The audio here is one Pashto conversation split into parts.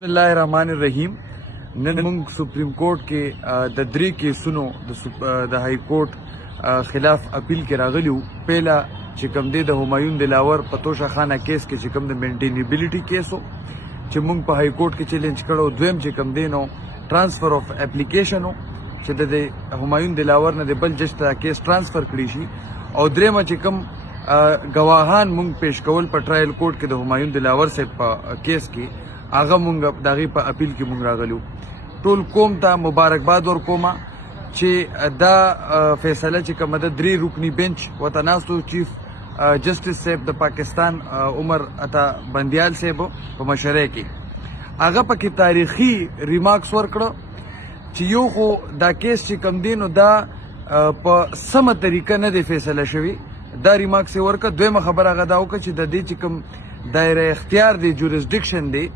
بسم الله الرحمن الرحیم. نن موږ سپریم کورټ کې د درې کیسونو د های کورټ خلاف اپیل کې راغلی وو. پهلا چې کوم دی د همایون دلاور په توشه خانه کیس کې چې کوم د مینټینیبلیټي کیس و چې موږ په های کورټ کې چیلنج کړو. دویم چې کوم دی نو ټرانسفر اف اپلیکیشن و چې د همایون دلاور نه د بل جج ته کیس ټرانسفر کړی شي. او دریمه چې کوم گواهان موږ پیش کول په ټرایل کورټ کې د همایون دلاور صاحب په کیس کې هغه مونږ دغه په اپیل کې مونږ راغلو. ټول قوم ته مبارکباد ورکوم چې دا فیصله چې کومه ده درې رکنی بنچ وتناستو چیف جسټس صاحب د پاکستان عمر عطا بندیال صاحب په مشرۍ کې هغه پکې تاریخي ریمارکس ورکړه چې یو خو دا کیس چې کوم دی نو دا په سمه طریقه نه دی فیصله شوی. دا ریمارکس یې ورکړه. دویمه خبره هغه دا وکړه چې د دې چې کوم دایره اختیار دی جوریسډکشن دی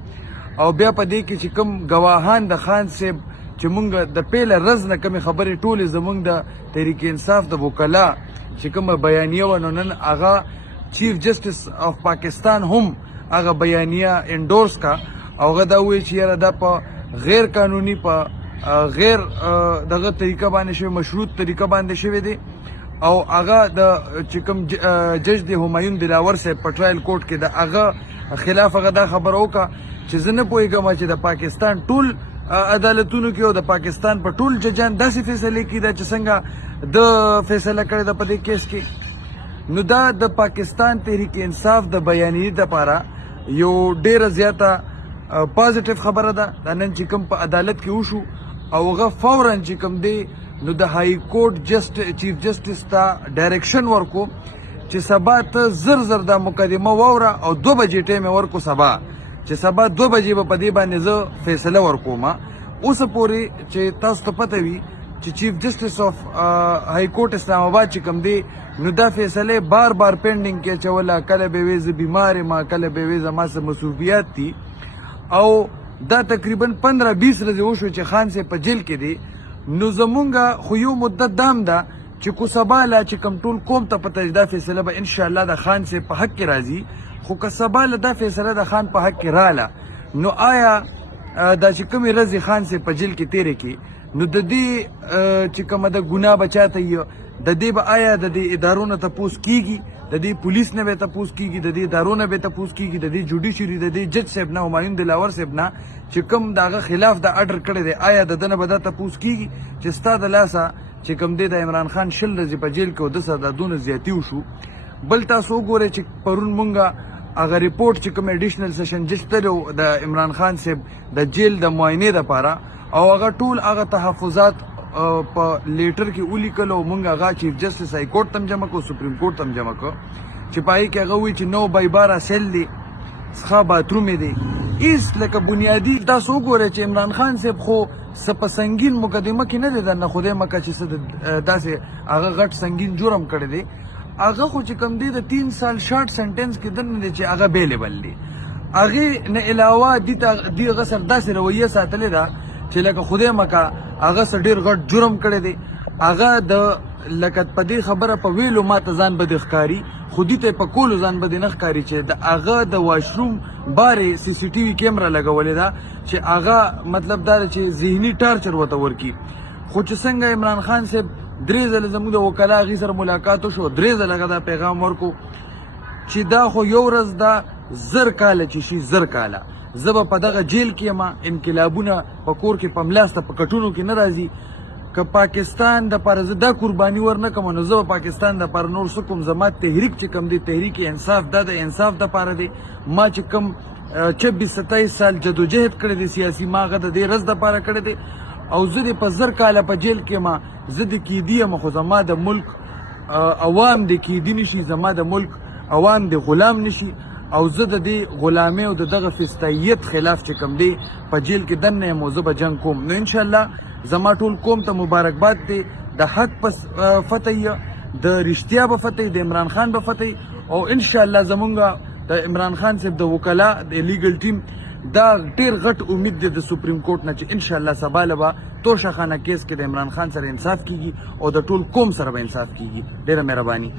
او بیا په دې کې چې کوم گواهان د خان صاحب چې مونږ د پیله رز نه کمې خبرې ټولې زمونږ د تحریک انصاف د وکلا چې کومه بیانیه وه نو نن هغه چیف جسټس اف پاکستان هم هغه بیانیه انډورس کا او هغه دا وویل چې یاره دا په غیر قانوني په غیر دغه طریقه باندې شوی مشروط طریقه باندې شوی دی. او هغه د چې کوم جج دی همایون دلاور صاحب په ټرایل کورټ کې د هغه خلاف هغه دا خبره وکړه چې زه نه پوهېږم چې د پاکستان ټول عدالتونو کې او د پاکستان په ټول ججان داسې فیصلې کېده چې څنګه د فیصله کړې ده په دې کیس کې. نو دا د پاکستان تحریک انصاف د بیانیې دپاره یو ډېره زیاته پازیټیو خبره ده. دا نن چې کوم په عدالت کې وشو او هغه فوراً چې کوم دی نو د های کورټ چیف جسټس ته ډایرکشن ورکو چې سبا ته زر زر دا مقدمه واوره او 2 بجې ټایم یې ورکو سبا چې سبا 2 بجې به په دې باندې زه فیصله ورکوم. اوسه پورې چې تاسو ته پته وي چې چیف جسټس اف های کورټ اسلام آباد چې کوم دی نو دا فیصله بار بار پینډینګ کې چوله. کله به وي زه بیمار یم، کله به وي زما څه مصروفیات دي. او دا تقریبا 15-20 ورځې وشو چې خان صاحب په جیل کې دی. نو زمونږ خو یو مدت دام ده چې کو سبا لا چې کوم ټول قوم ته پته دا فیصله به انشاءالله د خان صاحب په حق کې راځي. خو که سبا له دا فیصله د خان په حق کې راله نو آیا دا چې کومې ورځې خان صاحب په جیل کې تیرې کړي نو د دې چې کومه د ګناه به چاته وي د دې به آیا د دې ادارو نه تپوس کیږي، د دې پولیس نه به تپوس کیږي، د دې ادارو نه به تپوس کیږي، د دې جوډیشري د دې جج صاحب نه همایون دلاور صاحب نه چې کوم د هغه خلاف د اډر کړی دی آیا د ده نه به دا تپوس کیږي چې ستا د لاسه چې کوم دی د عمران خان 20 ورځې په جیل کې او 10 دا دونه زیاتي وشو. بل تاسو وګورئ چې پرون مونږه هغه ریپورټ چې کوم ایډیشنل سیشن جج تلو د عمران خان صاحب د جیل د معاینې دپاره او هغه ټول هغه تحفظات په لیټر کې ولیکل او مونږ هغه چیف جسټس های کورټ ته هم جمع کړو، سپریم کورټ ته هم جمع کړو چې په هغې کې هغه وایي چې 9x12 سیل دی، څښا باتروم یې دی. هېڅ لکه بنیادي تاسو وګورئ چې عمران خان صاحب خو څه په سنګین مقدمه کې نه دی درنه خدای مکه چې څه داسې هغه غټ سنګین جرم کړی دی. هغه خو چې کوم دی د 3 سال شارټ سنټنس کې دننه دی چې هغه بیلیبل دی. هغې نه علاوه دې هغه سره داسې رویه ساتلې ده چې لکه خدای مکه هغه څه ډېر غټ جرم کړی دی. هغه د لکه په دې خبره په ویلو ماته ځان به دې ښکاري، خو دې ته په کولو ځان به دې نه ښکاري چې د هغه د واشروم بارې سی سی ټي وي کیمره لګولې ده چې هغه مطلب دا ده چې ذهني ټارچر ورته ورکړي. خو چې څنګه عمران خان صاحب 3 ځله زموږ د وکلا هغې سره ملاقات وشو، 3 ځله هغه دا پیغام ورکو چې دا خو یو ورځ دا 1000 کاله چې شي 1000 کاله زه به په دغه جیل کې یم. انقلابونه په کور کې په ملاسته په کټونو کې نه راځي. که پاکستان دپاره زه دا قرباني ورنه کړم نو زه به پاکستان دپاره نور څه کوم. زما تحریک چې کوم دی تحریک انصاف دا د انصاف دپاره دی. ما چې کوم 26-27 سال جدوجهد کړی دی سیاسي ما هغه د دې رز دپاره کړی دی. او زه دې په 1000 کاله په جیل کې ما زه د قیدي یم خو زما د ملک عوام د قیدي نشي، زما د ملک عوام د غلام نشي. او زه د دې غلامۍ او د دغه فستاییت خلاف چې کوم دی په جیل کې دننه یم او زه به جنګ کوم. نو انشاءالله زما ټول قوم ته مبارکباد دی. د حق په فتح یې، د رښتیا به فتح د عمران خان به فتح او انشاءالله زمونږ د عمران خان صاحب د وکلا د لیګل ټیم دا ډېر غټ امید دی د سپریم کورټ نه چې انشاءالله سبا له به توشه خانه کیس کې د عمران خان سره انصاف کیږي او د ټول قوم سره به انصاف کیږي. ډېره مهرباني.